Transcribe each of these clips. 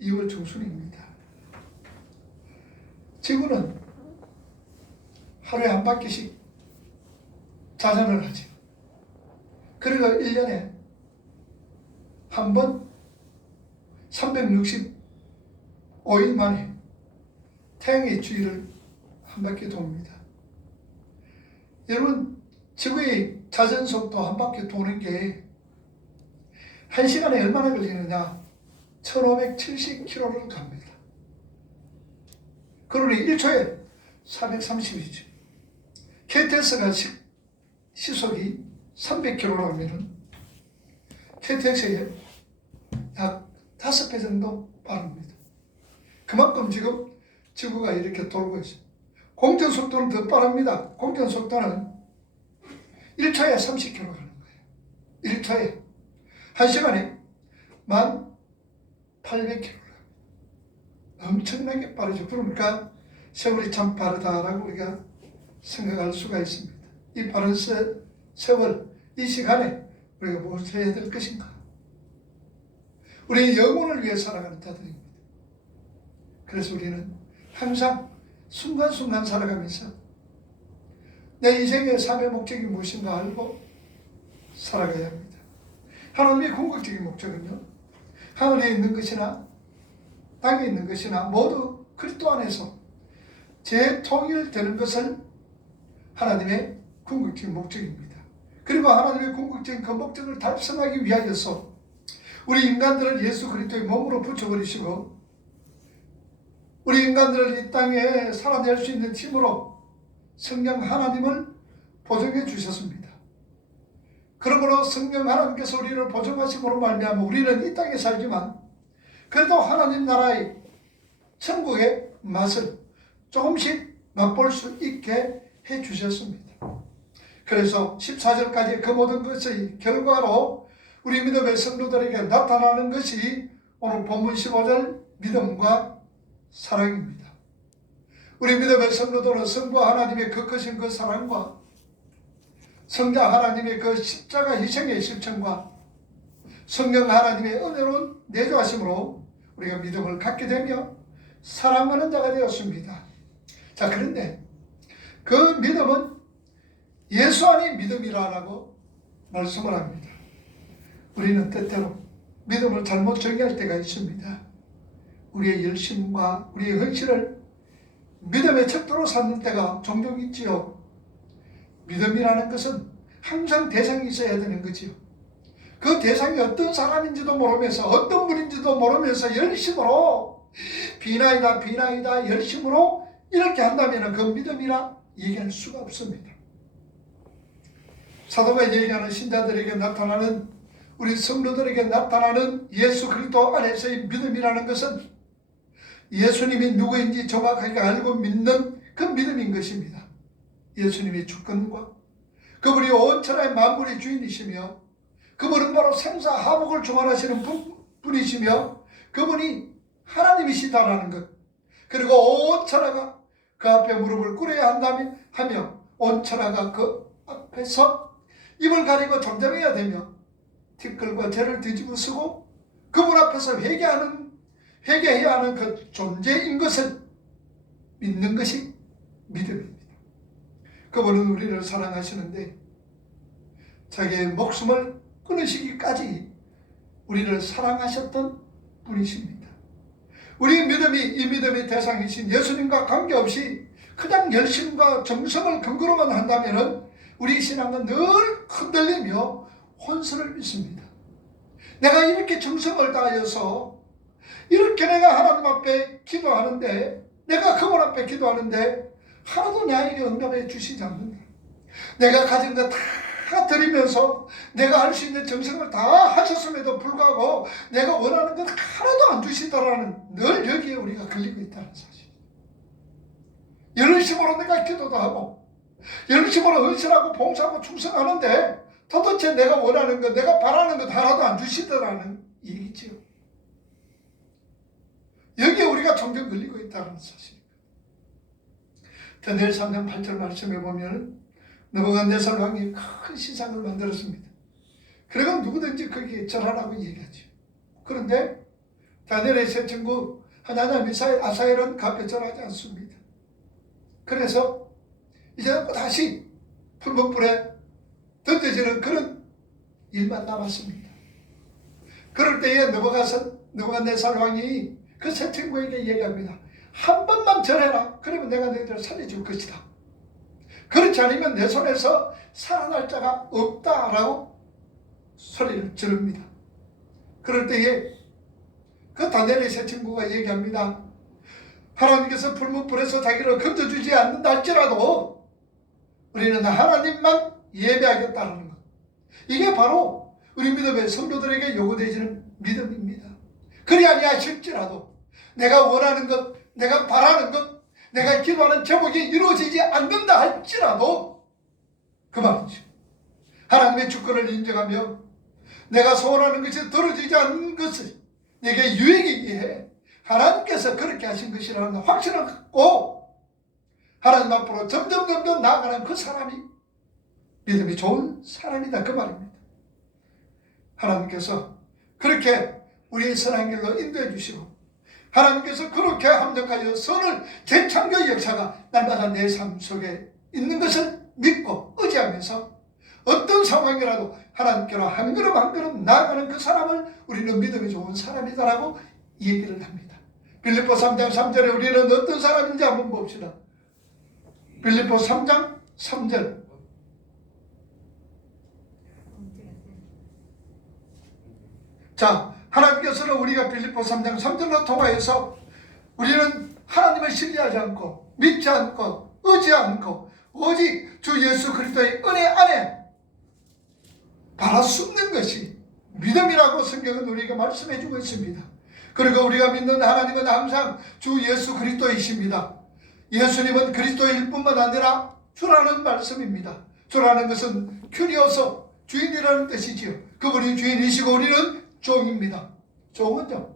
2월 중순입니다. 지구는 하루에 한 바퀴씩 자전을 하죠. 그리고 1년에 한 번 365일 만에 태양의 주위를 한 바퀴 돕니다. 여러분, 지구의 자전속도 한 바퀴 도는 게 1시간에 얼마나 걸리느냐? 1570km를 갑니다. 그러니 1초에 430이죠. KTX가 시속이 300km라면 KTX에 약 5배 정도 빠릅니다. 그만큼 지금 지구가 이렇게 돌고 있어요. 공전속도는 더 빠릅니다. 공전속도는 1초에 30km 가는 거예요. 1초에 1시간에 1800km. 엄청나게 빠르죠. 그러니까 세월이 참 빠르다라고 우리가 생각할 수가 있습니다. 이 빠른 세월, 이 시간에 우리가 무엇을 해야 될 것인가? 우리의 영혼을 위해 살아가는 자들입니다. 그래서 우리는 항상 순간순간 살아가면서 내 인생의 삶의 목적이 무엇인가 알고 살아가야 합니다. 하나님의 궁극적인 목적은요, 하늘에 있는 것이나 땅에 있는 것이나 모두 그리스도 안에서 재통일되는 것을 하나님의 궁극적인 목적입니다. 그리고 하나님의 궁극적인 그 목적을 달성하기 위하여서 우리 인간들을 예수 그리스도의 몸으로 붙여버리시고 우리 인간들을 이 땅에 살아낼 수 있는 힘으로 성령 하나님을 보정해 주셨습니다. 그러므로 성령 하나님께서 우리를 보정하심으로 말미암아 우리는 이 땅에 살지만 그래도 하나님 나라의 천국의 맛을 조금씩 맛볼 수 있게 해 주셨습니다. 그래서 14절까지 그 모든 것의 결과로 우리 믿음의 성도들에게 나타나는 것이 오늘 본문 15절 믿음과 사랑입니다. 우리 믿음의 성도들은 성부 하나님의 그 크신 그 사랑과 성자 하나님의 그 십자가 희생의 실천과 성령 하나님의 은혜로운 내조하심으로 우리가 믿음을 갖게 되며 사랑하는 자가 되었습니다. 자, 그런데 그 믿음은 예수 안의 믿음이라고 말씀을 합니다. 우리는 때때로 믿음을 잘못 정의할 때가 있습니다. 우리의 열심과 우리의 헌신을 믿음의 척도로 삼는 때가 종종 있지요. 믿음이라는 것은 항상 대상이 있어야 되는 거지요. 그 대상이 어떤 사람인지도 모르면서 어떤 분인지도 모르면서 열심으로 비나이다 열심으로 이렇게 한다면 그 믿음이라 얘기할 수가 없습니다. 사도가 얘기하는 신자들에게 나타나는 우리 성도들에게 나타나는 예수 그리스도 안에서의 믿음이라는 것은 예수님이 누구인지 정확하게 알고 믿는 그 믿음인 것입니다. 예수님의 주권과 그분이 온 천하의 만물의 주인이시며 그분은 바로 생사하복을 주관하시는 분이시며 그분이 하나님이시다라는 것, 그리고 온 천하가 그 앞에 무릎을 꿇어야 한다며 하며 온 천하가 그 앞에서 입을 가리고 잠잠해야 되며 티끌과 죄를 뒤집어 쓰고 그분 앞에서 회개해야 하는 그 존재인 것을 믿는 것이 믿음입니다. 그분은 우리를 사랑하시는데 자기의 목숨을 끊으시기까지 우리를 사랑하셨던 분이십니다. 우리 믿음이 이 믿음의 대상이신 예수님과 관계없이 그냥 열심과 정성을 근거로만 한다면 우리 신앙은 늘 흔들리며 혼선을 믿습니다. 내가 이렇게 정성을 다하여서 이렇게 내가 하나님 앞에 기도하는데 내가 그분 앞에 기도하는데 하나도 내 일에 응답해 주시지 않는다. 내가 가진 거 다 드리면서 내가 할 수 있는 정성을 다 하셨음에도 불구하고 내가 원하는 것 하나도 안 주시더라는 늘 여기에 우리가 걸리고 있다는 사실. 열심으로 내가 기도도 하고 열심으로 헌신하고 봉사하고 충성하는데 도대체 내가 원하는 것 내가 바라는 것 하나도 안 주시더라는 얘기지요. 여기에 우리가 점점 걸리고 있다는 사실. 다니엘 3장 8절 말씀에 보면 느부갓네살 왕이 큰 신상을 만들었습니다. 그러면 누구든지 거기에 절하라고 얘기하죠. 그런데 다니엘의 세 친구 하나냐 미사엘 아사엘은 갚여전하지 않습니다. 그래서 이제 다시 풀무불에 던져지는 그런 일만 남았습니다. 그럴 때에 느부갓네살 왕이 그 세 친구에게 얘기합니다. 한 번만 전해라. 그러면 내가 너희들을 살려줄 것이다. 그렇지 않으면 내 손에서 살아날 자가 없다라고 소리를 지릅니다. 그럴 때에 그 다니엘의 세 친구가 얘기합니다. 하나님께서 풀무불에서 자기를 건져주지 않는다 할지라도 우리는 하나님만 예배하겠다는 것. 이게 바로 우리 믿음의 성도들에게 요구되어지는 믿음입니다. 그리 아니하실지라도 내가 원하는 것, 내가 바라는 것, 내가 기도하는 제목이 이루어지지 않는다 할지라도 그 말이죠. 하나님의 주권을 인정하며 내가 소원하는 것이 들어지지 않는 것을 내게 유익이기에 하나님께서 그렇게 하신 것이라는 확신을 갖고 하나님 앞으로 점점 나아가는 그 사람이 믿음이 좋은 사람이다 그 말입니다. 하나님께서 그렇게 우리의 선한 길로 인도해 주시고 하나님께서 그렇게 합력하여 선을 재창조의 역사가 날마다 내 삶 속에 있는 것을 믿고 의지하면서 어떤 상황이라도 하나님께로 한 걸음 한 걸음 나아가는 그 사람을 우리는 믿음이 좋은 사람이다라고 얘기를 합니다. 빌립보 3장 3절에 우리는 어떤 사람인지 한번 봅시다. 빌립보 3장 3절. 자, 하나님께서는 우리가 빌립보 3장 3절로 통하여서 우리는 하나님을 신뢰하지 않고 믿지 않고 의지 않고 오직 주 예수 그리스도의 은혜 안에 바라 숨는 것이 믿음이라고 성경은 우리에게 말씀해 주고 있습니다. 그리고 우리가 믿는 하나님은 항상 주 예수 그리스도이십니다. 예수님은 그리스도일 뿐만 아니라 주라는 말씀입니다. 주라는 것은 큐리오서 주인이라는 뜻이지요. 그분이 주인이시고 우리는 종입니다. 종은요,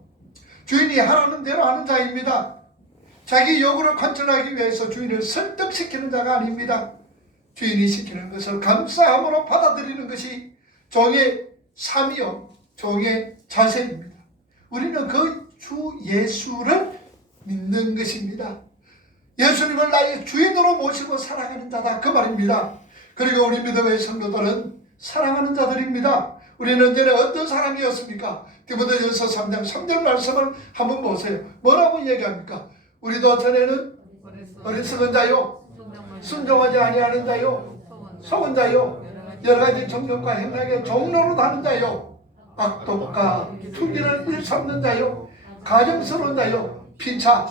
주인이 하라는 대로 하는 자입니다. 자기 요구를 관철하기 위해서 주인을 설득시키는 자가 아닙니다. 주인이 시키는 것을 감사함으로 받아들이는 것이 종의 삶이요 종의 자세입니다. 우리는 그 주 예수를 믿는 것입니다. 예수님을 나의 주인으로 모시고 사랑하는 자다 그 말입니다. 그리고 우리 믿음의 성도들은 사랑하는 자들입니다. 우리는 전에 어떤 사람이었습니까? 디모데전서 3장 3절 말씀을 한번 보세요. 뭐라고 얘기합니까? 우리도 전에는 어리석은 자요, 순종하지 아니하는 자요, 속은 자요, 여러 가지 정욕과 행락의 종로로 다는 자요, 악독과 투기를 일삼는 자요, 가정스러운 자요, 피차,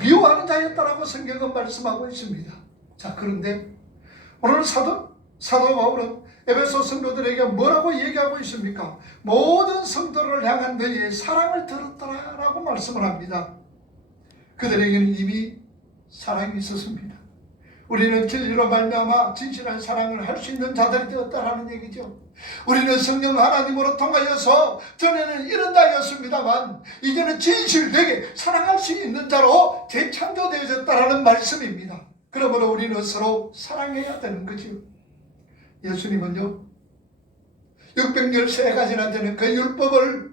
미워하는 자였다라고 성경은 말씀하고 있습니다. 자, 그런데 오늘 사도 바울은 에베소 성도들에게 뭐라고 얘기하고 있습니까? 모든 성도를 향한 너희의 사랑을 들었더라라고 말씀을 합니다. 그들에게는 이미 사랑이 있었습니다. 우리는 진리로 말미암아 진실한 사랑을 할 수 있는 자들이 되었다라는 얘기죠. 우리는 성령 하나님으로 통하여서 전에는 이런 자였습니다만 이제는 진실되게 사랑할 수 있는 자로 재창조되어졌다라는 말씀입니다. 그러므로 우리는 서로 사랑해야 되는 거죠. 예수님은요 613가지나 되는 그 율법을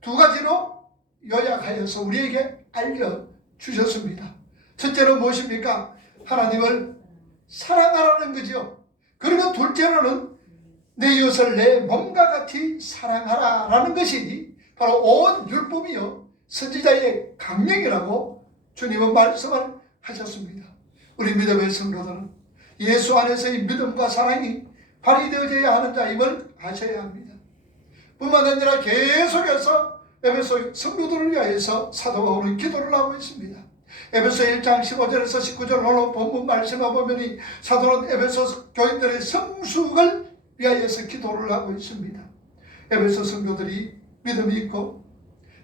두 가지로 요약하여서 우리에게 알려주셨습니다. 첫째는 무엇입니까? 하나님을 사랑하라는 거죠. 그리고 둘째로는 내 이웃을 내 몸과 같이 사랑하라라는 것이 바로 온 율법이요 선지자의 강령이라고 주님은 말씀을 하셨습니다. 우리 믿음의 성도들은 예수 안에서의 믿음과 사랑이 발휘되어져야 하는 자임을 아셔야 합니다. 뿐만 아니라 계속해서 에베소 성도들을 위하여서 사도 바울은 기도를 하고 있습니다. 에베소 1장 15절에서 19절 오늘 본문 말씀을 보면 사도는 에베소 교인들의 성숙을 위하여서 기도를 하고 있습니다. 에베소 성도들이 믿음이 있고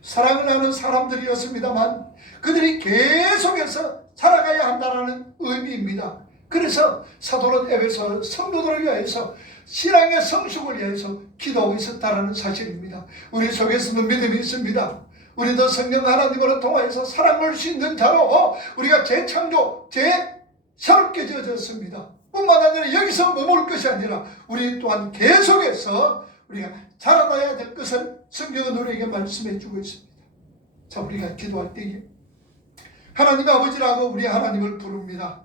사랑을 하는 사람들이었습니다만 그들이 계속해서 살아가야 한다는 의미입니다. 그래서 사도는 에베소 성도들을 위하여서 신앙의 성숙을 위해서 기도하고 있었다는 사실입니다. 우리 속에서는 믿음이 있습니다. 우리도 성령 하나님으로 통하여서 사랑할 수 있는 자로 우리가 재창조, 새롭게 지어졌습니다. 뿐만 아니라 여기서 머물 것이 아니라 우리 또한 계속해서 우리가 자라나야 될 것을 성경은 우리에게 말씀해 주고 있습니다. 자, 우리가 기도할 때에 하나님 아버지라고 우리 하나님을 부릅니다.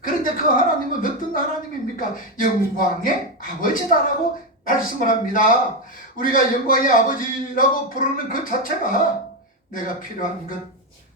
그런데 그 하나님은 어떤 하나님입니까? 영광의 아버지다라고 말씀을 합니다. 우리가 영광의 아버지라고 부르는 그 자체가 내가 필요한 것,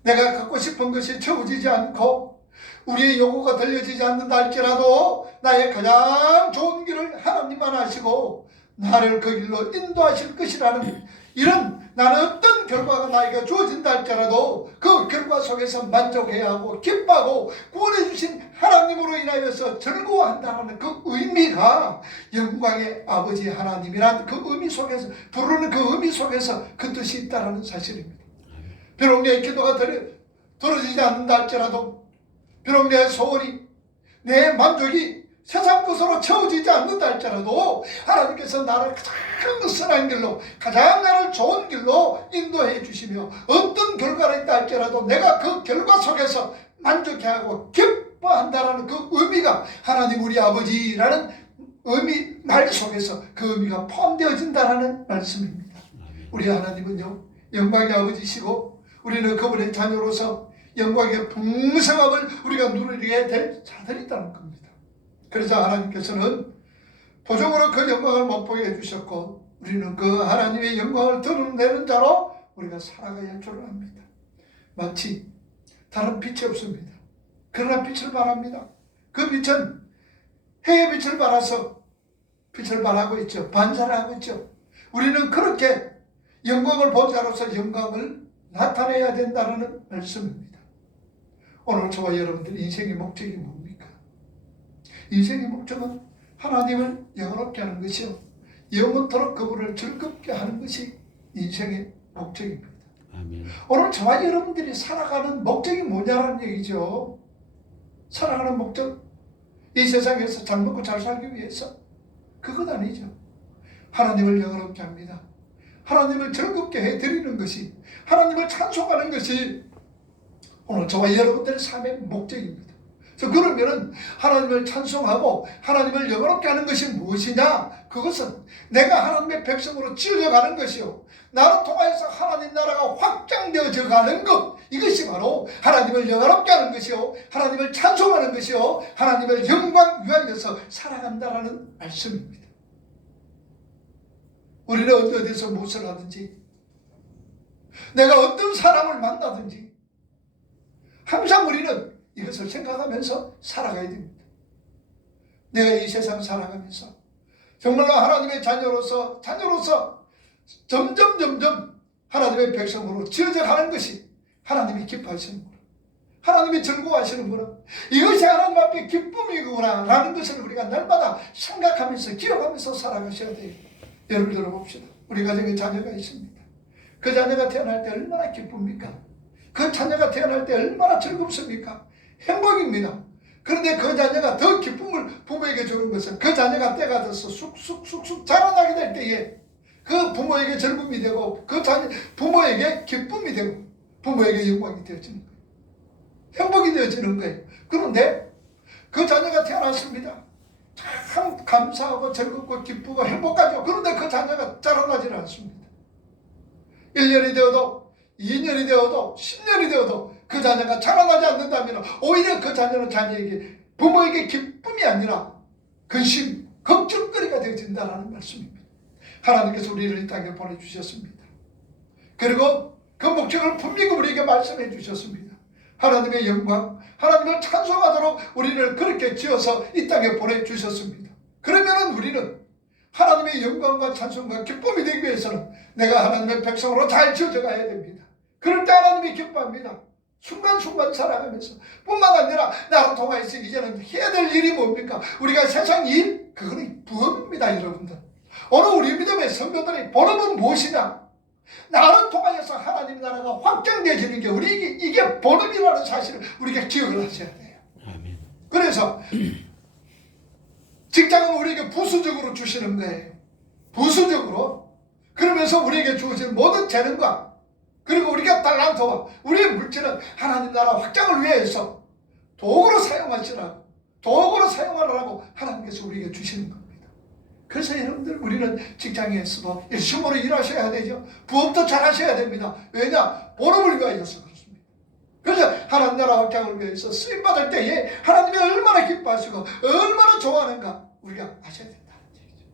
내가 갖고 싶은 것이 채워지지 않고 우리의 요구가 들려지지 않는다 할지라도 나의 가장 좋은 길을 하나님만 아시고 나를 그 길로 인도하실 것이라는 이런, 나는 어떤 결과가 나에게 주어진다 할지라도 그 결과 속에서 만족해야 하고 기뻐하고 구원해 주신 하나님으로 인하여서 즐거워한다는 그 의미가 영광의 아버지 하나님이라는 그 의미 속에서, 부르는 그 의미 속에서 그 뜻이 있다는 사실입니다. 비록 내 기도가 들어지지 않는다 할지라도, 비록 내 소원이, 내 만족이 세상 것으로 채워지지 않는다 할지라도 하나님께서 나를 가장 선한 길로, 가장 나를 좋은 길로 인도해 주시며 어떤 결과가 있다 할지라도 내가 그 결과 속에서 만족해하고 기뻐한다라는 그 의미가 하나님 우리 아버지라는 의미, 말 속에서 그 의미가 포함되어진다라는 말씀입니다. 우리 하나님은요, 영광의 아버지시고 우리는 그분의 자녀로서 영광의 풍성함을 우리가 누리게 될 자들이라는 겁니다. 그래서 하나님께서는 도중으로 그 영광을 못 보게 해주셨고 우리는 그 하나님의 영광을 드러내는 자로 우리가 살아가야 줄 압니다. 마치 다른 빛이 없습니다. 그러나 빛을 발합니다. 그 빛은 해의 빛을 발해서 빛을 발하고 있죠. 반사를 하고 있죠. 우리는 그렇게 영광을 본 자로서 영광을 나타내야 된다는 말씀입니다. 오늘 저와 여러분들 인생의 목적이 뭡니까? 인생의 목적은 하나님을 영원롭게 하는 것이요, 영원토록 그분을 즐겁게 하는 것이 인생의 목적입니다. 아멘. 오늘 저와 여러분들이 살아가는 목적이 뭐냐는 얘기죠. 살아가는 목적, 이 세상에서 잘 먹고 잘 살기 위해서, 그것 아니죠. 하나님을 영원롭게 합니다. 하나님을 즐겁게 해드리는 것이, 하나님을 찬송하는 것이 오늘 저와 여러분들의 삶의 목적입니다. 그래서 그러면은 하나님을 찬송하고 하나님을 영원롭게 하는 것이 무엇이냐? 그것은 내가 하나님의 백성으로 지어져 가는 것이요, 나를 통하여서 하나님 나라가 확장되어져 가는 것, 이것이 바로 하나님을 영원롭게 하는 것이요, 하나님을 찬송하는 것이요, 하나님을 영광 위하여서 살아간다라는 말씀입니다. 우리는 어디서 무엇을 하든지, 내가 어떤 사람을 만나든지 항상 우리는 이것을 생각하면서 살아가야 됩니다. 내가 이 세상 살아가면서 정말로 하나님의 자녀로서 점점 하나님의 백성으로 지어져 가는 것이 하나님이 기뻐하시는 거라, 하나님이 즐거워하시는 거라, 이것이 하나님 앞에 기쁨이구나 라는 것을 우리가 날마다 생각하면서 기억하면서 살아가셔야 돼요. 예를 들어 봅시다. 우리 가정에 자녀가 있습니다. 그 자녀가 태어날 때 얼마나 기쁩니까? 그 자녀가 태어날 때 얼마나 즐겁습니까? 행복입니다. 그런데 그 자녀가 더 기쁨을 부모에게 주는 것은 그 자녀가 때가 돼서 쑥쑥 자라나게 될 때에 그 부모에게 즐거움이 되고 그 자녀 부모에게 기쁨이 되고 부모에게 영광이 되어지는 거예요. 행복이 되어지는 거예요. 그런데 그 자녀가 태어났습니다. 참 감사하고 즐겁고 기쁘고 행복하죠. 그런데 그 자녀가 자라나지는 않습니다. 1년이 되어도 2년이 되어도 10년이 되어도 그 자녀가 자라나지 않는다면 오히려 그 자녀는 자녀에게, 부모에게 기쁨이 아니라 근심, 걱정거리가 되어진다는 말씀입니다. 하나님께서 우리를 이 땅에 보내주셨습니다. 그리고 그 목적을 분명히 우리에게 말씀해 주셨습니다. 하나님의 영광, 하나님을 찬송하도록 우리를 그렇게 지어서 이 땅에 보내주셨습니다. 그러면 우리는 하나님의 영광과 찬송과 기쁨이 되기 위해서는 내가 하나님의 백성으로 잘 지어져 가야 됩니다. 그럴 때 하나님이 기뻐합니다. 순간순간 살아가면서 뿐만 아니라 나를 통하여서 이제는 해야 될 일이 뭡니까? 우리가 세상 일, 그거는 부업입니다. 여러분들, 오늘 우리 믿음의 성도들의 본업은 무엇이냐? 나를 통하여서 하나님 나라가 확장되어지는 게 우리에게 이게 본업이라는 사실을 우리가 기억을 하셔야 돼요. 아멘. 그래서 직장은 우리에게 부수적으로 주시는 거예요. 부수적으로. 그러면서 우리에게 주어진 모든 재능과 그리고 우리가 달란트와 우리의 물질은 하나님 나라 확장을 위해서 도구로 사용하시라고, 도구로 사용하라고 하나님께서 우리에게 주시는 겁니다. 그래서 여러분들 우리는 직장에서도 열심으로 일하셔야 되죠. 부업도 잘하셔야 됩니다. 왜냐? 본업을 위하여서 그렇습니다. 그래서 하나님 나라 확장을 위해서 쓰임받을 때에 하나님이 얼마나 기뻐하시고 얼마나 좋아하는가 우리가 아셔야 된다는 얘기죠.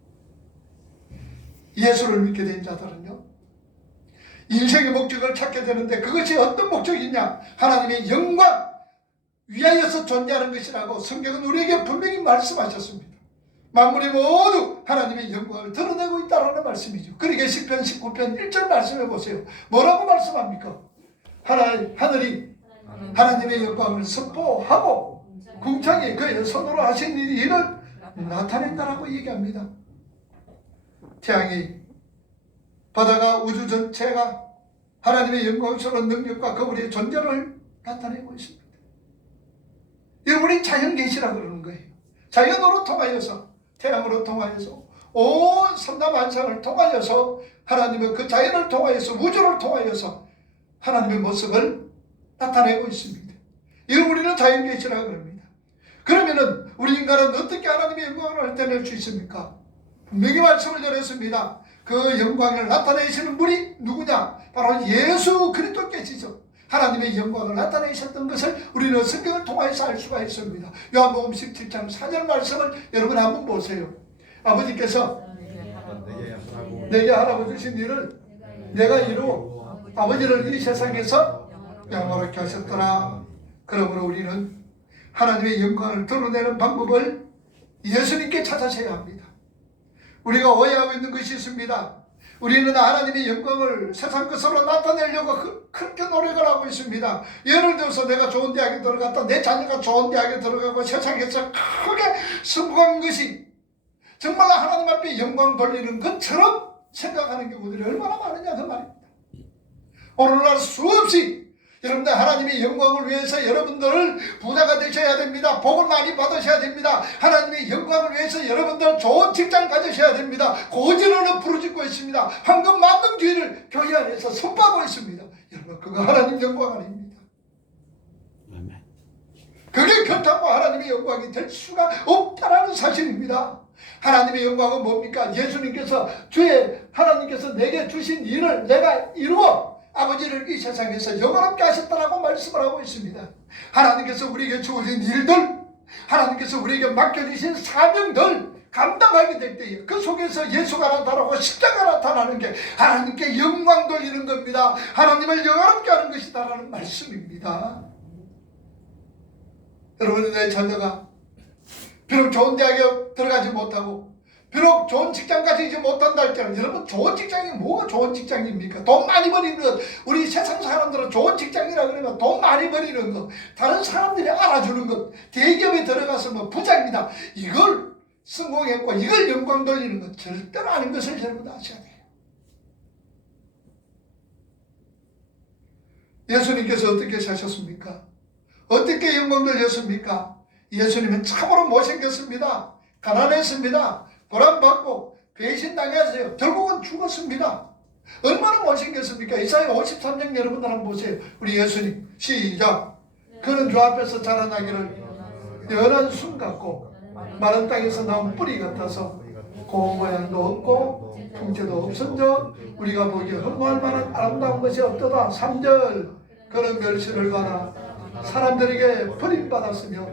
예수를 믿게 된 자들은요, 인생의 목적을 찾게 되는데 그것이 어떤 목적이냐? 하나님의 영광 위하여서 존재하는 것이라고 성경은 우리에게 분명히 말씀하셨습니다. 만물이 모두 하나님의 영광을 드러내고 있다는 말씀이죠. 그러니까 시편 19편 1절 말씀해 보세요. 뭐라고 말씀합니까? 하늘이 하나님의 영광을 선포하고 궁창이 그의 손으로 하신 일을 나타낸다라고 얘기합니다. 태양이, 바다가, 우주 전체가 하나님의 영광스러운 능력과 거울의 존재를 나타내고 있습니다. 여러분이 자연계시라고 그러는 거예요. 자연으로 통하여서, 태양으로 통하여서, 온 삼라만상을 통하여서, 하나님의 그 자연을 통하여서, 우주를 통하여서 하나님의 모습을 나타내고 있습니다. 이걸 우리는 자연계시라고 합니다. 그러면은 우리 인간은 어떻게 하나님의 영광을 나타낼 수 있습니까? 분명히 말씀을 드렸습니다. 그 영광을 나타내시는 분이 누구냐? 바로 예수 그리스도께시죠. 하나님의 영광을 나타내셨던 것을 우리는 성경을 통해서 알 수가 있습니다. 요한복음 17장 4절 말씀을 여러분 한번 보세요. 아버지께서 내게 하라고 주신 일을 내가 이루어 아버지를 이 세상에서 영원하게 하셨더라. 그러므로 우리는 하나님의 영광을 드러내는 방법을 예수님께 찾아셔야 합니다. 우리가 오해하고 있는 것이 있습니다. 우리는 하나님의 영광을 세상 것으로 나타내려고 그렇게 노력을 하고 있습니다. 예를 들어서 내가 좋은 대학에 들어갔다, 내 자녀가 좋은 대학에 들어가고 세상에서 크게 성공한 것이 정말로 하나님 앞에 영광 돌리는 것처럼 생각하는 경우들이 얼마나 많으냐 그 말입니다. 오늘날 수없이 여러분들 하나님의 영광을 위해서 여러분들 부자가 되셔야 됩니다. 복을 많이 받으셔야 됩니다. 하나님의 영광을 위해서 여러분들 좋은 직장 가지셔야 됩니다. 고지로는 부르짖고 있습니다. 황금 만능주의를 교회 안에서 선포하고 있습니다. 여러분 그거 하나님 영광 아닙니다. 그게 그렇다고 하나님의 영광이 될 수가 없다는 사실입니다. 하나님의 영광은 뭡니까? 예수님께서 하나님께서 내게 주신 일을 내가 이루어 아버지를 이 세상에서 영원하게 하셨다라고 말씀을 하고 있습니다. 하나님께서 우리에게 주어진 일들, 하나님께서 우리에게 맡겨주신 사명들 감당하게 될 때에 그 속에서 예수가 나타나고 십자가 나타나는 게 하나님께 영광 돌리는 겁니다. 하나님을 영원하게 하는 것이다라는 말씀입니다. 여러분, 내 자녀가 비록 좋은 대학에 들어가지 못하고 비록 좋은 직장 가지지 못한다 할때는 여러분 좋은 직장이 뭐가 좋은 직장입니까? 돈 많이 버리는 것. 우리 세상 사람들은 좋은 직장이라 그러면 돈 많이 버리는 것, 다른 사람들이 알아주는 것, 대기업에 들어가서 뭐 부자입니다. 이걸 성공했고 이걸 영광 돌리는 것 절대로 아닌 것을 여러분 아셔야 돼요. 예수님께서 어떻게 사셨습니까? 어떻게 영광 돌렸습니까? 예수님은 참으로 못생겼습니다. 가난했습니다. 고난받고 배신당했어요. 결국은 죽었습니다. 얼마나 못생겼습니까? 이사야 53장 여러분들 한번 보세요. 우리 예수님 시작. 그는 주 앞에서 자라나기를 연한 순 같고 마른 땅에서 나온 뿌리 같아서 고운 모양도 없고 풍채도 없은저 우리가 보기에 흠모할 만한 아름다운 것이 없도다. 3절. 그는 멸시를 받아 사람들에게 버림받았으며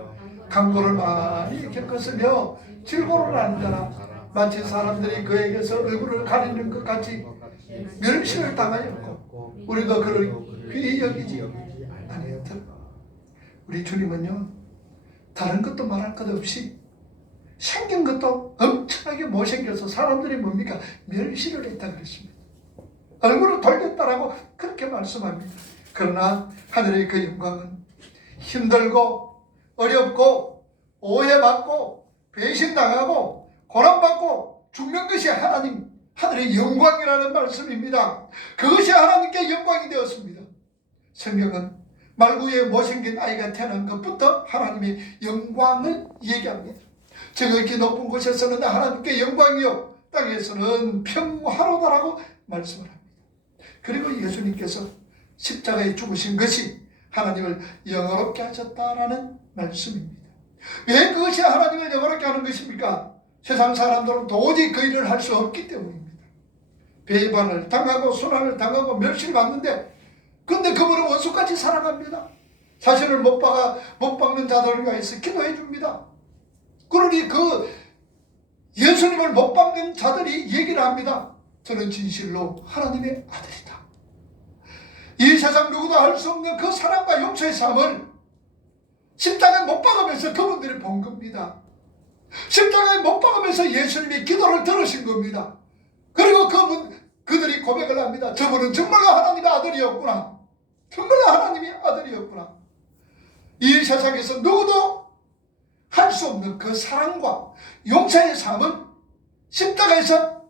강고를 많이 겪었으며 질고를 하는 자라 마치 사람들이 그에게서 얼굴을 가리는 것 같이 멸시를 당하였고 우리도 그를 귀히 여기지 아니었다. 우리 주님은요 다른 것도 말할 것 없이 생긴 것도 엄청나게 못생겨서 사람들이 뭡니까? 멸시를 했다 그랬습니다. 얼굴을 돌렸다라고 그렇게 말씀합니다. 그러나 하늘의 그 영광은 힘들고 어렵고 오해받고 배신당하고 고난받고 죽는 것이 하늘의 영광이라는 말씀입니다. 그것이 하나님께 영광이 되었습니다. 성경은 말구에 못생긴 아이가 태어난 것부터 하나님의 영광을 얘기합니다. 저렇게 높은 곳에서는 하나님께 영광이요 땅에서는 평화로다라고 말씀을 합니다. 그리고 예수님께서 십자가에 죽으신 것이 하나님을 영원롭게 하셨다라는 말씀입니다. 왜 그것이 하나님을 영원롭게 하는 것입니까? 세상 사람들은 도저히 그 일을 할 수 없기 때문입니다. 배반을 당하고 순환을 당하고 멸시를 받는데, 근데 그분은 원수까지 사랑합니다. 자신을 못 박는 자들을 위해서 기도해 줍니다. 그러니 그 예수님을 못 박는 자들이 얘기를 합니다. 저는 진실로 하나님의 아들이다. 이 세상 누구도 할 수 없는 그 사랑과 용서의 삶을 십자가에 못 박으면서 그분들이 본 겁니다. 십자가에 못 박으면서 예수님이 기도를 들으신 겁니다. 그리고 그들이 고백을 합니다. 저분은 정말로 하나님의 아들이었구나. 정말로 하나님의 아들이었구나. 이 세상에서 누구도 할 수 없는 그 사랑과 용서의 삶을 십자가에서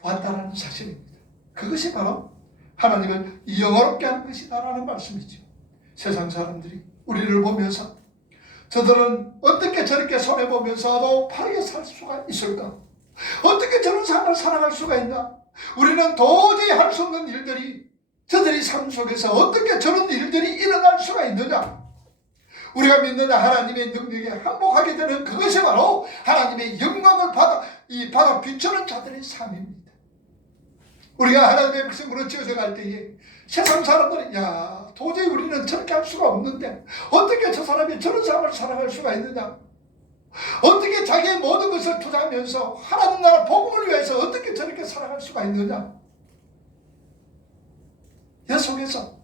봤다라는 사실입니다. 그것이 바로 하나님을 영원롭게 하는 것이다라는 말씀이죠. 세상 사람들이 우리를 보면서 저들은 어떻게 저렇게 손해보면서도 바르게 살 수가 있을까? 어떻게 저런 삶을 살아갈 수가 있나? 우리는 도저히 할 수 없는 일들이 저들이 삶 속에서 어떻게 저런 일들이 일어날 수가 있느냐? 우리가 믿는 하나님의 능력에 항복하게 되는 그것이 바로 하나님의 영광을 받아 비추는 자들의 삶입니다. 우리가 하나님의 백성으로 지어져 갈 때에 세상 사람들은 도저히 우리는 저렇게 할 수가 없는데 어떻게 저 사람이 저런 삶을 살아갈 수가 있느냐? 어떻게 자기의 모든 것을 투자하면서 하나님 나라 복음을 위해서 어떻게 저렇게 살아갈 수가 있느냐? 이 속에서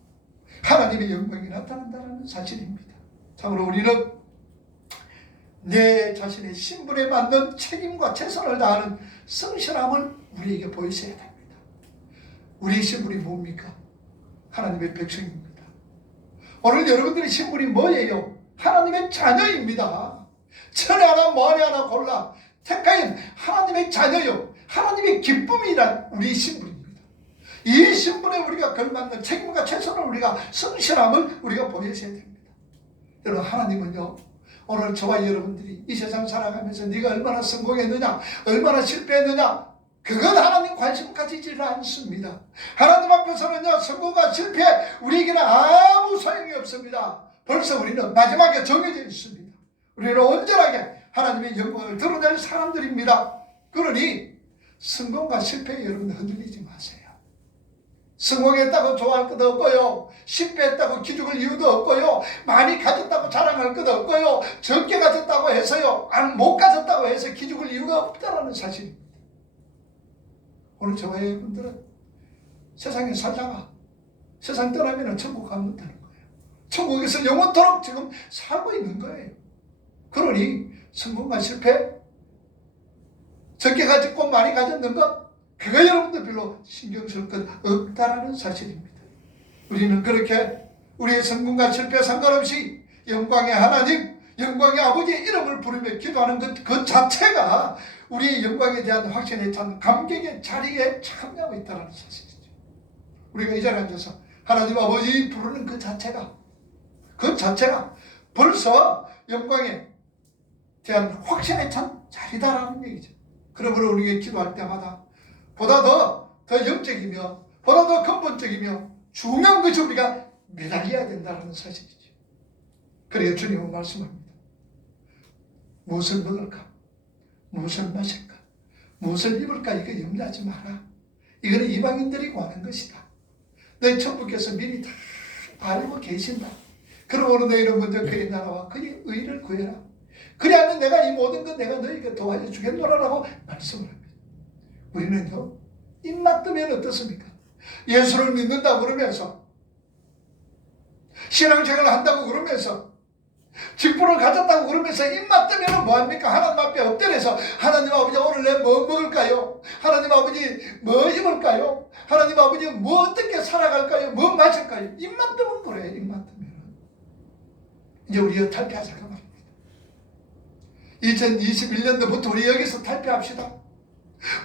하나님의 영광이 나타난다는 사실입니다. 참으로 우리는 내 자신의 신분에 맞는 책임과 최선을 다하는 성실함을 우리에게 보이셔야 됩니다. 우리의 신분이 뭡니까? 하나님의 백성입니다. 오늘 여러분들의 신분이 뭐예요? 하나님의 자녀입니다. 천에 하나 뭐하니 하나 골라 택하인 하나님의 자녀요, 하나님의 기쁨이란 우리의 신분입니다. 이 신분에 우리가 걸맞는 책임과 최선을 우리가 성실함을 우리가 보여줘야 됩니다. 여러분, 하나님은요, 오늘 저와 여러분들이 이 세상 살아가면서 네가 얼마나 성공했느냐, 얼마나 실패했느냐, 그건 하나님 관심 가지지 않습니다. 하나님 앞에서는요, 성공과 실패 우리에게는 아무 소용이 없습니다. 벌써 우리는 마지막에 정해져 있습니다. 우리는 온전하게 하나님의 영광을 드러낼 사람들입니다. 그러니 성공과 실패에 여러분들 흔들리지 마세요. 성공했다고 좋아할 것도 없고요, 실패했다고 기죽을 이유도 없고요, 많이 가졌다고 자랑할 것도 없고요, 적게 가졌다고 해서요, 못 가졌다고 해서 기죽을 이유가 없다는 사실입니다. 오늘 저와 여러분들은 세상에 살다가 세상 떠나면 천국 가면 되는 거예요. 천국에서 영원토록 지금 살고 있는 거예요. 그러니 성공과 실패, 적게 가졌고 많이 가졌는 것, 그거 여러분들 별로 신경 쓸 것 없다라는 사실입니다. 우리는 그렇게 우리의 성공과 실패 상관없이 영광의 하나님, 영광의 아버지의 이름을 부르며 기도하는 그 자체가 우리의 영광에 대한 확신에 찬 감격의 자리에 참여하고 있다는 사실이죠. 우리가 이 자리에 앉아서 하나님 아버지 부르는 그 자체가 벌써 영광에 대한 확신에 찬 자리다라는 얘기죠. 그러므로 우리가 기도할 때마다 보다 더 영적이며 보다 더 근본적이며 중요한 것이 우리가 매달려야 된다는 사실이죠. 그래야 주님은 말씀합니다. 무엇을 먹을까? 무엇을 마실까? 무엇을 입을까? 이거 염려하지 마라. 이거는 이방인들이 구하는 것이다. 너희 천부께서 미리 다 알고 계신다. 그러므로 너희는 먼저 그의 나라와 그의 의를 구해라. 그리하면 내가 이 모든 것 내가 너희에게 도와줘 주겠노라라고 말씀을 합니다. 우리는요, 입맛 뜨면 어떻습니까? 예수를 믿는다고 그러면서, 신앙생활을 한다고 그러면서, 직분을 가졌다고 그러면서 입맛 뜨면 뭐합니까? 하나님 앞에 엎드려서 하나님 아버지 오늘 내 뭐 먹을까요? 하나님 아버지 뭐 입을까요? 하나님 아버지 뭐 어떻게 살아갈까요? 뭐 마실까요? 입맛 뜨면 그래. 입맛 뜨면 이제 우리가 탈피하자 그 말입니다. 2021년도부터 우리 여기서 탈피합시다.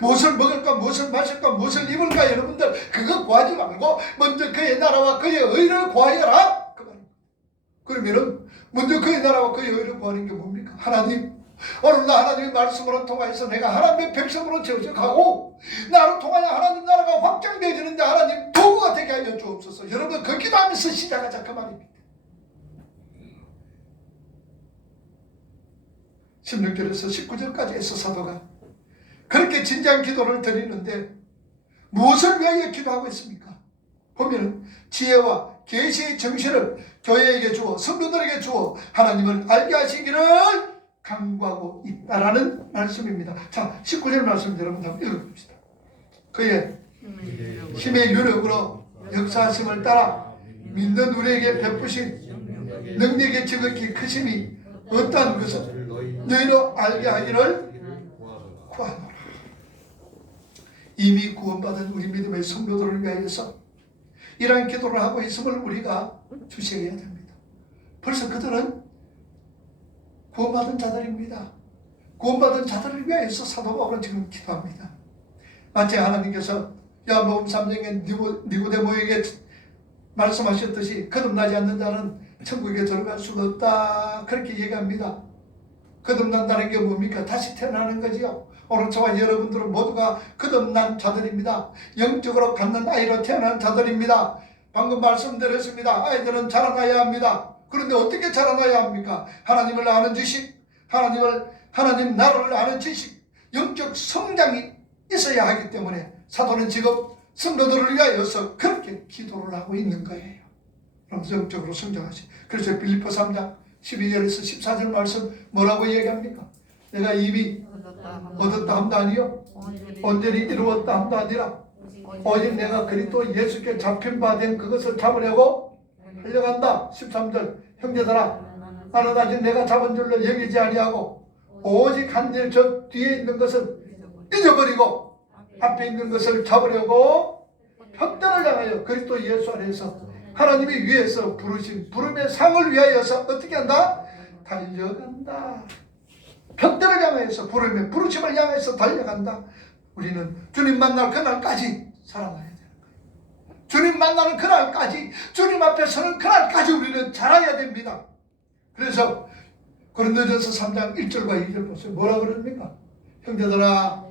무엇을 먹을까, 무엇을 마실까, 무엇을 입을까, 여러분들 그거 구하지 말고 먼저 그의 나라와 그의 의를 구하여라 그 말입니다. 그러면은 먼저 그의 나라와 그의 의를 구하는 게 뭡니까? 하나님, 오늘도 하나님의 말씀으로 통하여서 내가 하나님의 백성으로 지어져 가고 나로 통하여 하나님 나라가 확장되어지는데 하나님 도구가 되게 하여 주옵소서. 여러분 그 기도하면서 시작하자 그 말입니다. 16절에서 19절까지 에서 사도가 그렇게 진지한 기도를 드리는데 무엇을 위하여 기도하고 있습니까? 보면 지혜와 계시의 정신을 교회에게 주어 성도들에게 주어 하나님을 알게 하시기를 간구하고 있다라는 말씀입니다. 자, 19절 말씀 여러분 한번 읽어봅시다. 그의 힘의 유력으로 역사하심을 따라 믿는 우리에게 베푸신 능력의 지극히 크심이 어떠한 것을 너희로 알게 하기를 구하노라. 이미 구원받은 우리 믿음의 성도들을 위하여서 이러한 기도를 하고 있음을 우리가 주시해야 됩니다. 벌써 그들은 구원받은 자들입니다. 구원받은 자들을 위하여서 사도 바울은 지금 기도합니다. 마치 하나님께서 요한복음 3장에 니고데모에게 말씀하셨듯이 거듭나지 않는 자는 천국에 들어갈 수가 없다, 그렇게 얘기합니다. 거듭난다는 게 뭡니까? 다시 태어나는 거지요. 오늘 저와 여러분들은 모두가 거듭난 자들입니다. 영적으로 갖는 아이로 태어난 자들입니다. 방금 말씀드렸습니다. 아이들은 자라나야 합니다. 그런데 어떻게 자라나야 합니까? 하나님을 아는 지식, 하나님 나라를 아는 지식, 영적 성장이 있어야 하기 때문에 사도는 지금 성도들을 위하여서 그렇게 기도를 하고 있는 거예요. 그럼 영적으로 성장하시. 그래서 빌립보 3장 12절에서 14절 말씀 뭐라고 얘기합니까? 내가 이미 얻었다 함도 아니요 온전히 이루었다 함도 아니라 오직 내가 그리스도 예수께 잡힌 바 된 그것을 잡으려고 달려간다. 13절 형제들아, 나는 아직 내가 잡은 줄로 여기지 아니하고 오직 한 일 저 뒤에 있는 것을 잊어버리고 앞에 있는 것을 잡으려고 홧대를 향하여 그리스도 예수 안에서 하나님이 위에서 부르신 부름의 상을 위하여서 어떻게 한다? 달려간다. 홧대를 향하여서 부르심을 향해서 달려간다. 우리는 주님 만날 그날까지 살아나야 되는 거예요. 주님 만나는 그날까지, 주님 앞에 서는 그날까지 우리는 자라야 됩니다. 그래서 고린도전서 3장 1절과 2절 보세요. 뭐라 그럽니까? 형제들아,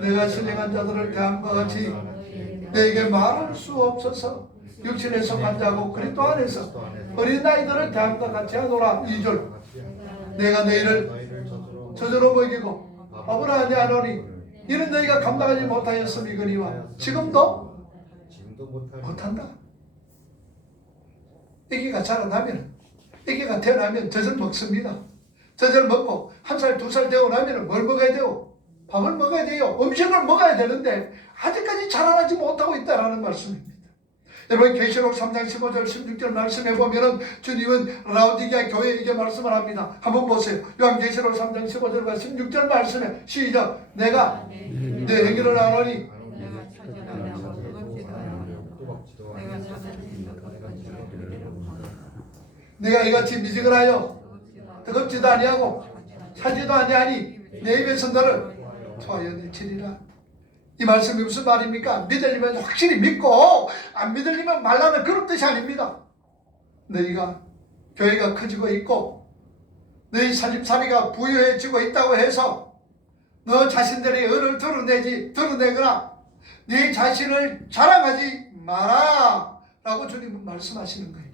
내가 신령한 자들을 대함과 같이 내게 말할 수 없어서 육신에 속한 자고 그리스도 안에서 어린아이들을 대함과 같이 하노라. 2절 내가 너희를 저주로 먹이고 밥을 하지 않으니 이는 너희가 감당하지 못하였음이거니와 지금도 못한다. 애기가 자라나면, 애기가 태어나면 젖을 먹습니다. 젖을 먹고 1살, 2살 되고 나면 뭘 먹어야 돼요? 밥을 먹어야 돼요. 음식을 먹어야 되는데 아직까지 자라나지 못하고 있다는 말씀입니다. 여러분 계시록 3장 15절 16절 말씀해 보면은 주님은 라오디게아 교회에게 말씀을 합니다. 한번 보세요. 요한계시록 3장 15절과 16절 말씀에 시작. 내가 내 행위를 아노니 내가 이같이 미직을 하여 뜨겁지도 아니하고 차지도 아니하니 내 입에서 너를 토하여 내치리라. 이 말씀이 무슨 말입니까? 믿으려면 확실히 믿고 안 믿으려면 말라는 그런 뜻이 아닙니다. 너희가 교회가 커지고 있고 너희 살림살이가 부유해지고 있다고 해서 너 자신들의 의를 드러내거나 네 자신을 자랑하지 마라 라고 주님은 말씀하시는 거예요.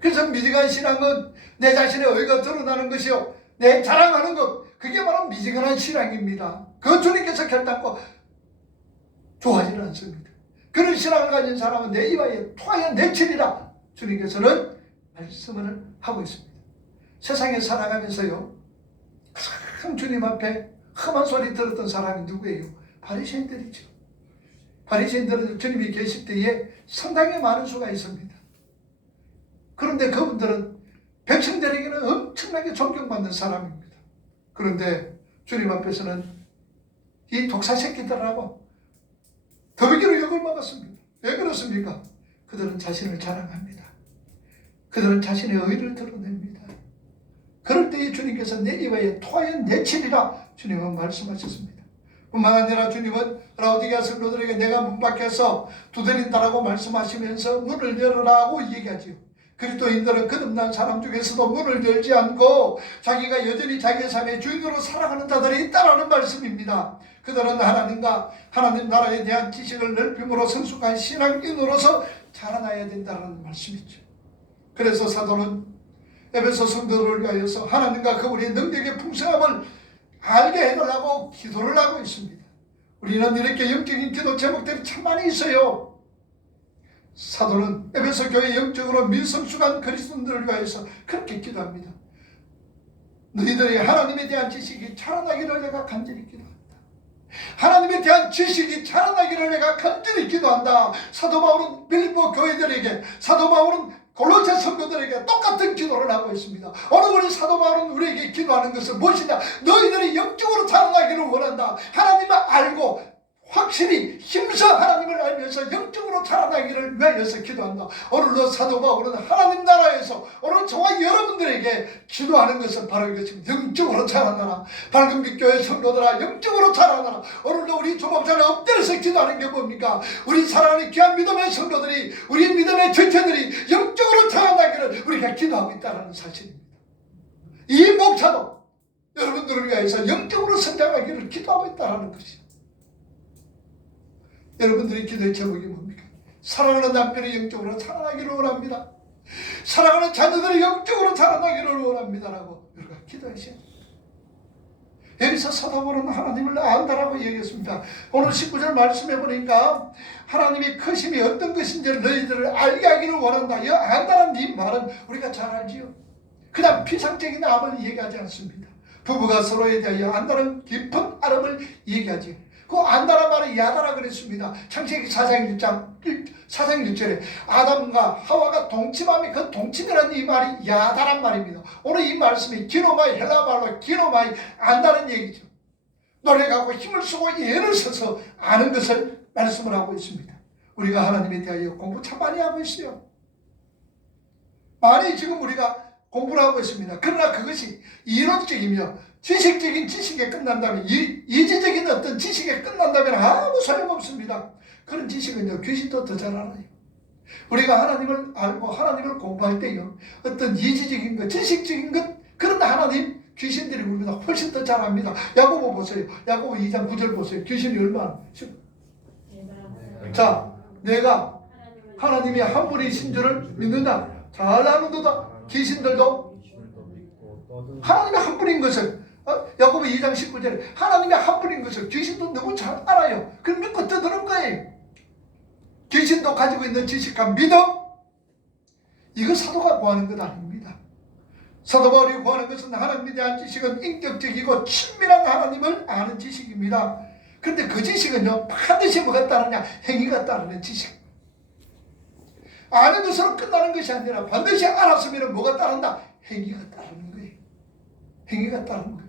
그래서 미지근한 신앙은 내 자신의 의가 드러나는 것이요, 내 자랑하는 것, 그게 바로 미지근한 신앙입니다. 그 주님께서 결단코 좋아하지는 않습니다. 그런 신앙을 가진 사람은 내 입에 토하여 내치리라 주님께서는 말씀을 하고 있습니다. 세상에 살아가면서요, 참 주님 앞에 험한 소리 들었던 사람이 누구예요? 바리새인들이죠. 바리새인들은 주님이 계실 때에 상당히 많은 수가 있습니다. 그런데 그분들은 백성들에게는 엄청나게 존경받는 사람입니다. 그런데 주님 앞에서는 이 독사 새끼들하고 더미기로 욕을 먹었습니다. 왜 그렇습니까? 그들은 자신을 자랑합니다. 그들은 자신의 의를 드러냅니다. 그럴 때에 주님께서 내 입에 토하여 내치리라 주님은 말씀하셨습니다. 뿐만 아니라 주님은 라오디게아 성도들에게 내가 문 밖에서 두드린다라고 말씀하시면서 문을 열어라고 얘기하지요. 그리스도인들은 거듭난 사람 중에서도 문을 열지 않고 자기가 여전히 자기의 삶의 주인으로 살아가는 자들이 있다라는 말씀입니다. 그들은 하나님과 하나님 나라에 대한 지식을 넓힘으로 성숙한 신앙인으로서 자라나야 된다는 말씀이죠. 그래서 사도는 에베소 성도들을 위하여서 하나님과 그분의 능력의 풍성함을 알게 해달라고 기도를 하고 있습니다. 우리는 이렇게 영적인 기도 제목들이 참 많이 있어요. 사도는 에베소 교회 영적으로 미성숙한 그리스도인들을 위하여서 그렇게 기도합니다. 너희들이 하나님에 대한 지식이 자라나기를 내가 간절히 기도한다. 하나님에 대한 지식이 자라나기를 내가 간절히 기도한다. 사도 바울은 빌립보 교회들에게, 사도 바울은 골로새 성도들에게 똑같은 기도를 하고 있습니다. 오늘 우리 사도 바울은 우리에게 기도하는 것은 무엇이냐? 너희들이 영적으로 자라나기를 원한다. 하나님을 알고 확실히 힘써 하나님을 알면서 영적으로 자라나기를 위하여서 기도한다. 오늘도 사도 바울은 하나님 나라에서 오늘 저와 여러분들에게 기도하는 것은 바로 이것입니다. 영적으로 자라나라. 밝은 빛교회 성도들아, 영적으로 자라나라. 오늘도 우리 조목사는 엎드려서 기도하는 게 뭡니까? 우리 사랑하는 귀한 믿음의 성도들이, 우리 믿음의 전체들이 영적으로 자라나기를 우리가 기도하고 있다는 사실입니다. 이 목사도 여러분들을 위하여서 영적으로 성장하기를 기도하고 있다는 것이죠. 여러분들의 기도의 제목이 뭡니까? 사랑하는 남편이 영적으로 자라나기를 원합니다. 사랑하는 자녀들이 영적으로 자라나기를 원합니다라고 우리가 기도하셔야 됩니다. 여기서 사도 바울은 하나님을 안다라고 얘기했습니다. 오늘 19절 말씀해 보니까 하나님의 크심이 어떤 것인지를 너희들을 알게 하기를 원한다. 이 안다는 이 말은 우리가 잘 알지요. 그냥 피상적인 암을 얘기하지 않습니다. 부부가 서로에 대하여 안다는 깊은 아름을 얘기하지. 그 안다란 말은 야다라 그랬습니다. 창세기 4장 1절에 아담과 하와가 동침함이, 그 동침이라는 이 말이 야다란 말입니다. 오늘 이 말씀이 기노마이, 헬라 말로 기노마이, 안다는 얘기죠. 노력하고 힘을 쓰고 애를 써서 아는 것을 말씀을 하고 있습니다. 우리가 하나님에 대하여 공부 참 많이 하고 있어요. 많이 지금 우리가 공부를 하고 있습니다. 그러나 그것이 이론적이며 지식적인 지식에 끝난다면, 이지적인 어떤 지식에 끝난다면 아무 소용없습니다. 그런 지식은요, 귀신도 더 잘 알아요. 우리가 하나님을 알고 하나님을 공부할 때요, 어떤 이지적인 것, 지식적인 것, 그런 하나님, 귀신들이 우리보다 훨씬 더 잘 압니다. 야고보 보세요. 야고보 2장 9절 보세요. 귀신이 얼마나. 자, 내가 하나님이 한 분이신 줄을 믿는다. 잘 아는도다. 귀신들도 하나님이 한 분인 것을, 야고보 2장 19절에 하나님이 한 분인 것을 귀신도 너무 잘 알아요. 그럼 믿고 떠드는 거예요. 귀신도 가지고 있는 지식과 믿음, 이거 사도가 구하는 것 아닙니다. 사도 바울이 구하는 것은 하나님에 대한 지식은 인격적이고 친밀한 하나님을 아는 지식입니다. 그런데 그 지식은요, 반드시 뭐가 따르냐? 행위가 따르는 지식. 아는 것으로 끝나는 것이 아니라 반드시 알았으면 뭐가 따른다? 행위가 따르는 거예요. 행위가 따르는 거예요.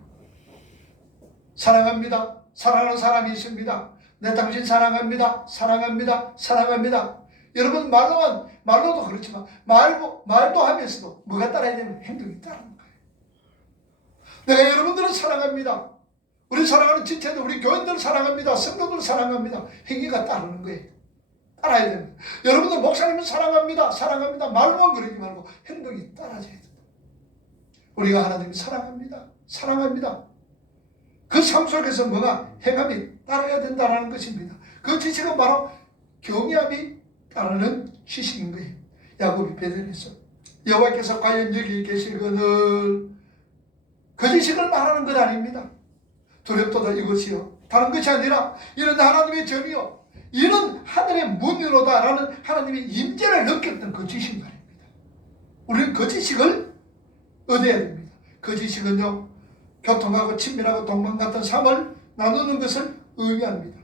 사랑합니다. 사랑하는 사람이 있습니다. 내 당신 사랑합니다. 사랑합니다. 사랑합니다. 여러분 말로도 그렇지만 말도 하면서도 뭐가 따라야 되면 행동이 따르는 거예요. 내가 여러분들을 사랑합니다. 우리 사랑하는 지체들, 우리 교인들 사랑합니다. 성도들 사랑합니다. 행위가 따르는 거예요. 따라야 됩니다. 여러분들 목사님을 사랑합니다. 사랑합니다. 말로만 그러지 말고 행동이 따라져야 됩니다. 우리가 하나님을 사랑합니다. 사랑합니다. 그 삶 속에서 뭐가 행함이 따라야 된다는 것입니다. 그 지식은 바로 경외함이 따르는 지식인 거예요. 야고보 베드로에서 여호와께서 과연 여기 계시거늘, 그 지식을 말하는 것 아닙니다. 두렵도다 이것이요, 다른 것이 아니라 이런 하나님의 전이요, 이런 하늘의 문으로다라는 하나님의 임재를 느꼈던 그 지식 말입니다. 우리는 그 지식을 얻어야 됩니다. 그 지식은요, 교통하고 친밀하고 동방 같은 삶을 나누는 것을 의미합니다.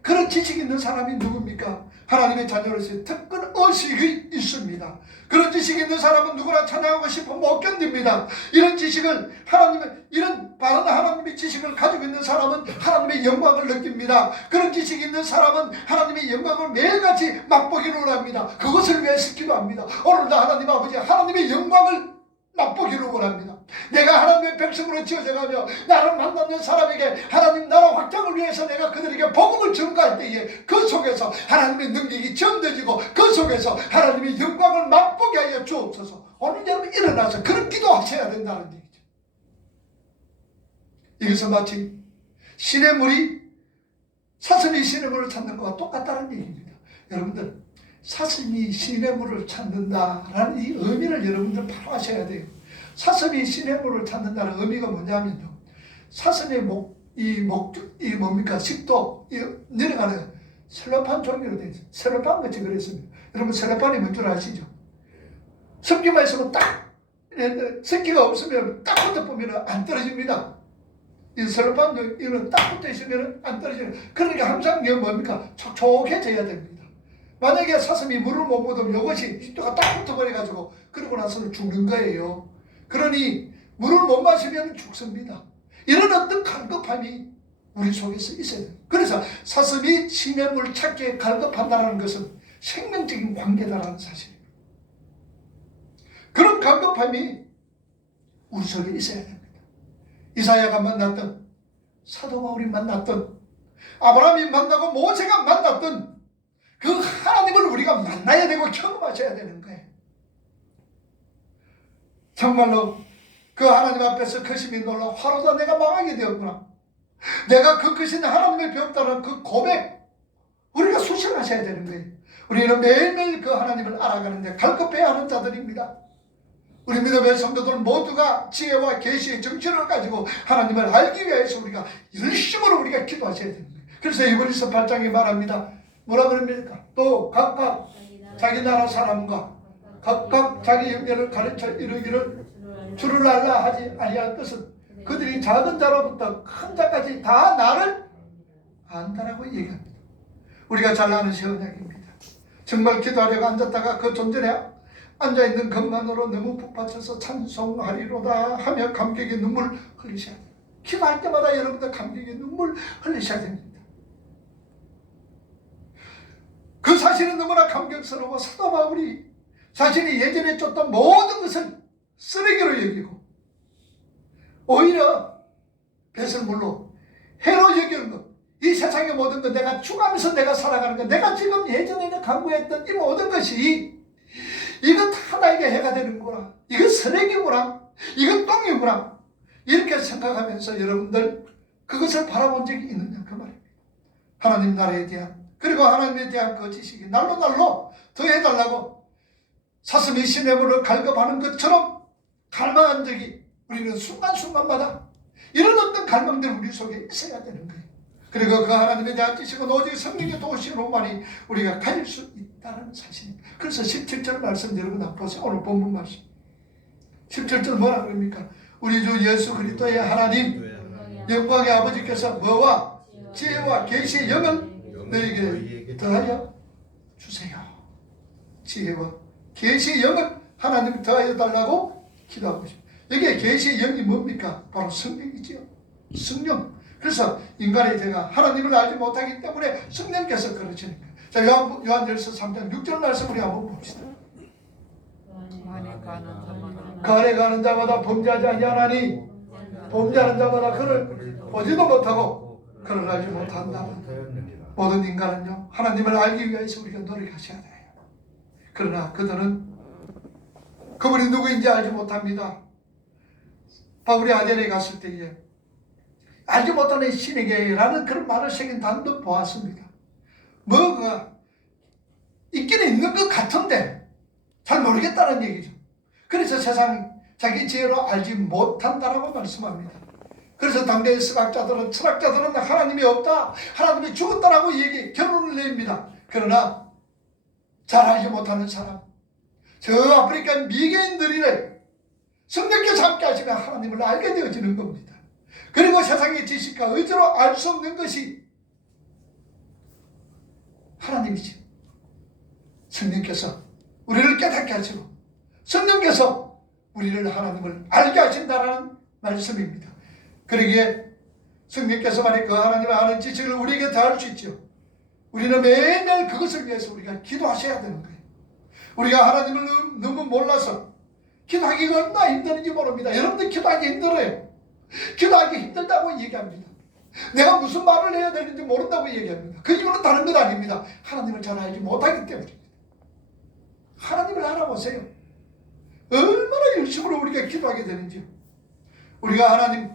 그런 지식이 있는 사람이 누굽니까? 하나님의 자녀로서의 특권 의식이 있습니다. 그런 지식이 있는 사람은 누구나 찬양하고 싶어 못 견딥니다. 이런 지식을 이런 바른 하나님의 지식을 가지고 있는 사람은 하나님의 영광을 느낍니다. 그런 지식이 있는 사람은 하나님의 영광을 매일같이 맛보기를 원합니다. 그것을 위해서 기도합니다. 오늘도 하나님 아버지, 하나님의 영광을 맛보기를 원합니다. 내가 하나님의 백성으로 지어져가며 나를 만나는 사람에게 하나님 나라 확장을 위해서 내가 그들에게 복음을 전가할 때에 그 속에서 하나님의 능력이 전해지고 그 속에서 하나님의 영광을 맛보게 하여 주옵소서. 오늘 여러분 일어나서 그런 기도하셔야 된다는 얘기죠. 이것은 마치 시냇물이 사슴이 시냇물을 찾는 것과 똑같다는 얘기입니다. 여러분들, 사슴이 시냇물을 찾는다라는 이 의미를 여러분들 바로 아셔야 돼요. 사슴이 시냇물을 찾는다는 의미가 뭐냐면요, 사슴의 이 뭡니까? 식도, 내려가는 셀로판 종류로 되어 있어요. 셀로판 같이 그랬습니다. 여러분, 셀로판이 뭔 줄 아시죠? 습기만 있으면 습기가 없으면 딱 붙어 보면 안 떨어집니다. 이 셀로판, 이거는 딱 붙어 있으면 안 떨어지는. 그러니까 항상 이거 뭡니까? 촉촉해져야 됩니다. 만약에 사슴이 물을 못 먹으면 이것이 식도가 딱 붙어버려가지고 그러고 나서는 죽는 거예요. 그러니 물을 못 마시면 죽습니다. 이런 어떤 갈급함이 우리 속에서 있어야 돼요. 그래서 사슴이 시냇물 찾기에 갈급한다는 것은 생명적인 관계다라는 사실입니다. 그런 갈급함이 우리 속에 있어야 됩니다. 이사야가 만났던, 사도 바울이 만났던, 아브라함이 만나고 모세가 만났던 그 하나님을 우리가 만나야 되고 경험하셔야 되는 거예요. 정말로 그 하나님 앞에서 거심이 놀라 화로다 내가 망하게 되었구나. 내가 그 크신 하나님을 배웠다는 그 고백, 우리가 수신하셔야 되는 거예요. 우리는 매일매일 그 하나님을 알아가는데 갈급해야 하는 자들입니다. 우리 믿음의 성도들 모두가 지혜와 계시의 정신을 가지고 하나님을 알기 위해서 우리가 열심으로 우리가 기도하셔야 되는 거예요. 그래서 이브리서 8장에 말합니다. 뭐라 그럽니까? 또 각각 자기 나라 사람과 각각 자기 영예를 가르쳐 이르기를 주를 알라 하지 아니할 것은 그들이 작은 자로부터 큰 자까지 다 나를 안다라고 얘기합니다. 우리가 잘 아는 언약입니다. 정말 기도하려고 앉았다가 그 좀 전에 앉아있는 것만으로 너무 북받쳐서 찬송하리로다 하며 감격의 눈물 흘리셔야 돼요. 기도할 때마다 여러분들 감격의 눈물 흘리셔야 됩니다. 그 사실은 너무나 감격스러워 사도 바울이 자신이 예전에 쫓던 모든 것을 쓰레기로 여기고 오히려 배설물로 해로 여기는 것, 이 세상의 모든 것, 내가 죽으면서 내가 살아가는 것, 내가 지금 예전에는 강구했던 이 모든 것이 이거 다 나에게 해가 되는구나, 이거 쓰레기구나, 이거 똥이구나, 이렇게 생각하면서 여러분들 그것을 바라본 적이 있느냐 그 말입니다. 하나님 나라에 대한, 그리고 하나님에 대한 그 지식이 날로 날로 더 해달라고 사슴이 시냇물을 갈급하는 것처럼 갈망한 적이 우리는 순간순간마다 이런 어떤 갈망들이 우리 속에 있어야 되는 거예요. 그리고 그 하나님에 대한 지식은 오직 성령의 도우심으로만이 우리가 가질 수 있다는 사실입니다. 그래서 17절 말씀 여러분 한번 보세요. 오늘 본문 말씀 17절 뭐라 그럽니까? 우리 주 예수 그리스도의 하나님 영광의 아버지께서 뭐와 지혜와 계시의 영을 너에게 더하여 주세요. 지혜와 계시의 영을 하나님 더하여 달라고 기도하고 있습니다. 여기에 계시의 영이 뭡니까? 바로 성령이지요. 성령. 그래서 인간의 죄가 하나님을 알지 못하기 때문에 성령께서 그러시는 거예요. 자, 요한일서 3장 6절 말씀 우리 한번 봅시다. 그 안에 가는 자마다 범죄하지 아니하나니 범죄하는 자마다 그를 보지도 못하고 그를 알지 못한다. 모든 인간은요 하나님을 알기 위해서 우리가 노력하셔야 돼요. 그러나 그들은 그분이 누구인지 알지 못합니다. 바울이 아덴에 갔을 때에 알지 못하는 신에게라는 그런 말을 새긴 단도 보았습니다. 뭐가 있기는 있는 것 같은데 잘 모르겠다는 얘기죠. 그래서 세상 자기 지혜로 알지 못한다라고 말씀합니다. 그래서 당대의 수학자들은 철학자들은 하나님이 없다, 하나님이 죽었다라고 결론을 냅니다. 그러나 잘 알지 못하는 사람, 저 아프리카 미개인들이래 성령께서 함께 하시면 하나님을 알게 되어지는 겁니다. 그리고 세상의 지식과 의지로 알 수 없는 것이 하나님이죠. 성령께서 우리를 깨닫게 하시고 성령께서 우리를 하나님을 알게 하신다는 말씀입니다. 그러기에 성령께서 만약 그 하나님을 아는 지식을 우리에게 더할 수 있죠. 우리는 매일매일 그것을 위해서 우리가 기도하셔야 되는 거예요. 우리가 하나님을 너무 몰라서 기도하기가 얼마나 힘드는지 모릅니다. 여러분들 기도하기 힘들어요. 기도하기 힘들다고 얘기합니다. 내가 무슨 말을 해야 되는지 모른다고 얘기합니다. 그 이유는 다른 것 아닙니다. 하나님을 잘 알지 못하기 때문입니다. 하나님을 알아보세요. 얼마나 열심으로 우리가 기도하게 되는지요. 우리가 하나님,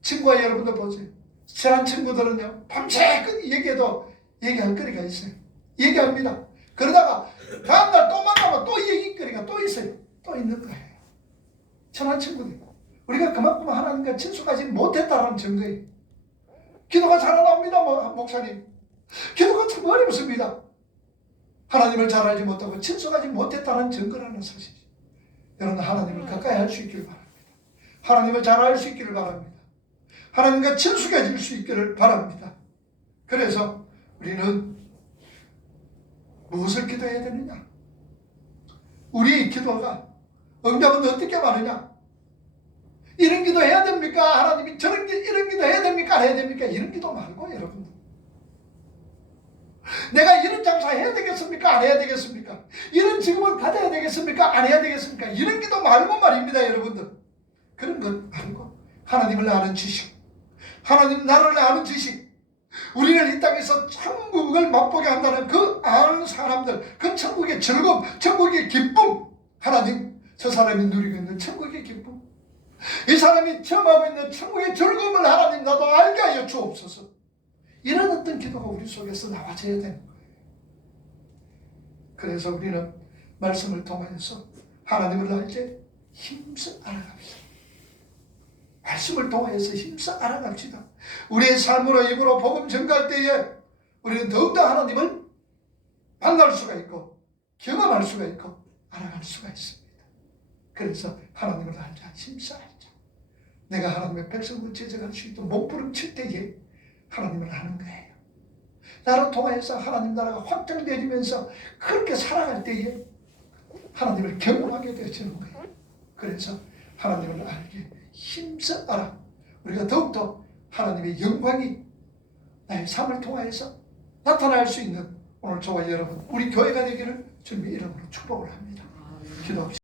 친구와 여러분들 보세요. 친한 친구들은요 밤새 얘기해도 얘기할 거리가 있어요. 얘기합니다. 그러다가 다음날 또 만나면 또 얘기거리가 또 있어요. 또 있는 거예요. 친한 친구들. 우리가 그만큼 하나님과 친숙하지 못했다는 증거예요. 기도가 잘 안 나옵니다, 목사님. 기도가 참 어렵습니다. 하나님을 잘 알지 못하고 친숙하지 못했다는 증거라는 사실이죠. 여러분, 하나님을 가까이 할 수 있기를 바랍니다. 하나님을 잘 알 수 있기를 바랍니다. 하나님과 친숙해질 수 있기를 바랍니다. 그래서 우리는 무엇을 기도해야 되느냐? 우리 기도가 응답은 어떻게 많으냐? 이런 기도 해야 됩니까? 하나님이 이런 기도 해야 됩니까? 안 해야 됩니까? 이런 기도 말고, 여러분들. 내가 이런 장사 해야 되겠습니까? 안 해야 되겠습니까? 이런 직업을 가져야 되겠습니까? 안 해야 되겠습니까? 이런 기도 말고 말입니다, 여러분들. 그런 것 말고 하나님을 아는 지식, 하나님 나라를 아는 지식, 우리를 이 땅에서 천국을 맛보게 한다는 그 아는 사람들, 그 천국의 즐거움, 천국의 기쁨, 하나님, 저 사람이 누리고 있는 천국의 기쁨, 이 사람이 체험하고 있는 천국의 즐거움을 하나님 나도 알게 하여 주옵소서. 이런 어떤 기도가 우리 속에서 나와져야 되는 거예요. 그래서 우리는 말씀을 통하여서 하나님을 알게 힘써 알아갑시다. 말씀을 통해서 힘써 알아갑시다. 우리의 삶으로 입으로 복음 전가할 때에 우리는 더욱더 하나님을 만날 수가 있고 경험할 수가 있고 알아갈 수가 있습니다. 그래서 하나님을 알자, 힘써 알자. 내가 하나님의 백성을 제작할 수 있도록 몸부림칠 때에 하나님을 아는 거예요. 나를 통해서 하나님 나라가 확장되면서 그렇게 살아갈 때에 하나님을 경험하게 되어지는 거예요. 그래서 하나님을 알게 힘써 알아. 우리가 더욱더 하나님의 영광이 나의 삶을 통해서 나타날 수 있는 오늘 저와 여러분, 우리 교회가 되기를 주님의 이름으로 축복을 합니다. 기도합시다.